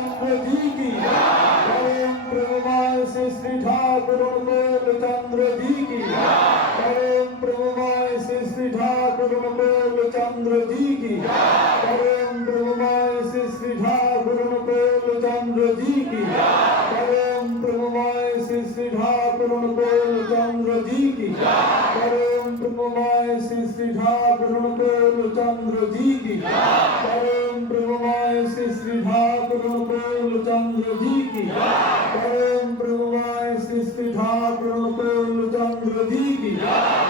চন্দ্রজি কি পরম প্রভুমাল শ্রী শ্রী ঠাকুর অনুকূল চন্দ্রজি কি পরম প্রভুমাল শ্রী শ্রী ঠাকুর অনুকূল চন্দ্রজি কি পরম প্রভুমাল শ্রী শ্রী ঠাকুর অনুকূল চন্দ্রজি কি পরম প্রভুমাল শ্রী শ্রী ঠাকুর অনুকূল চন্দ্রজি কি জয় চন্দ্রজিকে পরম ব্রহ্মায় সৃষ্টি ঠাকুর মুকুল চন্দ্রজিকে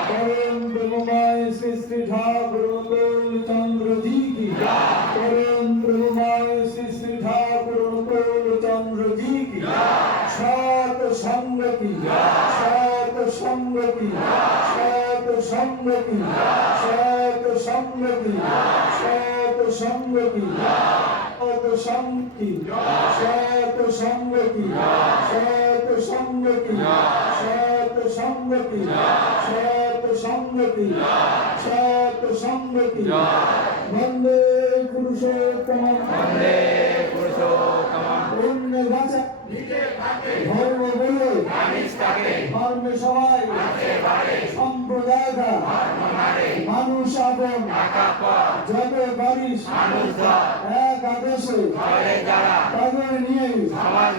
পরম ব্রহ্মায় সৃষ্টি ঠাকুর মুকুল চন্দ্রজিকে পরম ব্রহ্মায় সৃষ্টি ঠাকুর মুকুল চন্দ্রজিকে সত সঙ্গতি সত সঙ্গতি সত সঙ্গতি সত সঙ্গতি সত সঙ্গতি সত শান্তি সত সংগতি সত সংগতি সত সংগতি সত সংগতি সত সংগতি বন্দে পুরুষোত্তম বন্দে পুরুষোত্তম অন্য ভাষা ধর্ম বলে ধর্ম সবাই সম্প্রদায়টা মানুষ আপন যত পারিস এক আদেশে তাদের নিয়ে সমাজ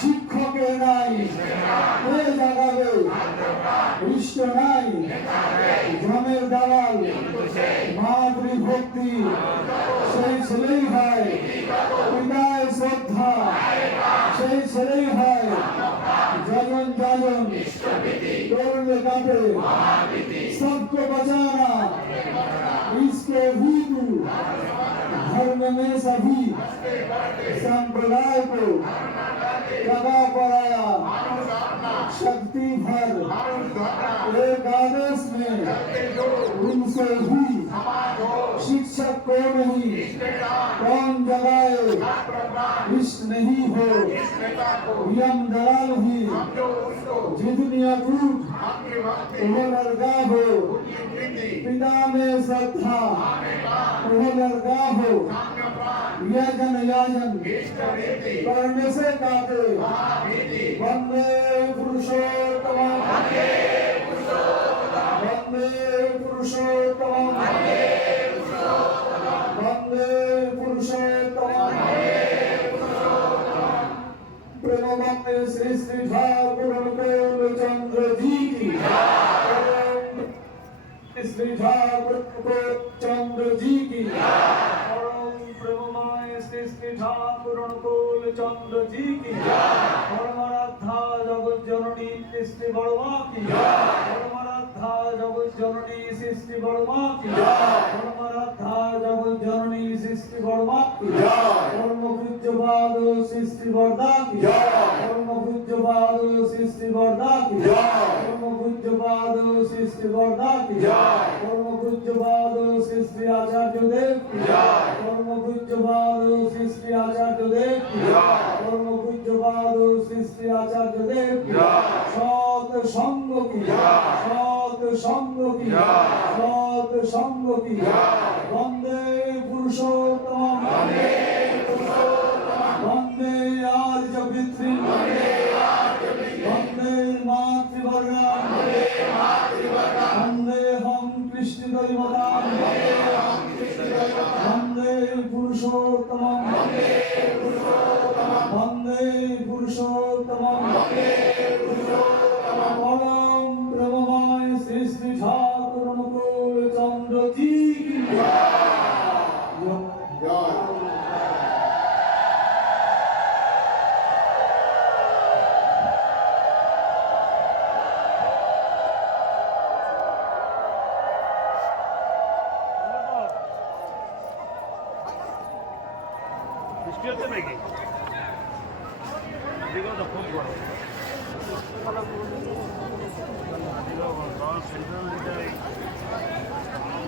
শিক্ষকের নাই জাগাবে ইষ্ট নাই ধর্মের দালাল মাতৃভক্তি সেই ছেলেই হয় ছেলেই হয় জজন জজন করলে কাটে सबको बचाना इसके भी तू धर्म में सभी संप्रदाय को लगा पड़ाया शक्ति भर एक आदेश में उनसे भी शिक्षक को नहीं कौन जगाए इष्ट नहीं हो। यम दलाल ही। जितनी अटूट वह लड़का हो। पिता में श्रद्धा वह लड़का हो। यजन याजन करने से काटे वंदे ভগবান শ্রী শ্রী ঠাকুর পূর্ণচন্দ্র জি কি শ্রী ঠাকুর পূর্ণচন্দ্র জগৎ জননী শ্রী রাধা জগৎ জননী সৃষ্টি বর্মা ধর্ম রাধা জগৎ জননী সৃষ্টি বর্মা ধর্ম পূজ্যপাদ সৃষ্টি বর্দা ধর্ম পূজ্যপাদ সৃষ্টি বর্দা ধর্ম পূজ্যপাদ আচার্য দেব সংগতি সত সংগতি বন্দে পুরুষোত্তম বন্দে আর্য পিতৃ বন্দে মাতৃবর্গ। বন্দে হম কৃষ্ণ দৈবতা বন্দে পুরুষোত্তম বন্দে পুরুষোত্তম বন্দে পুরুষোত্তম なるほど。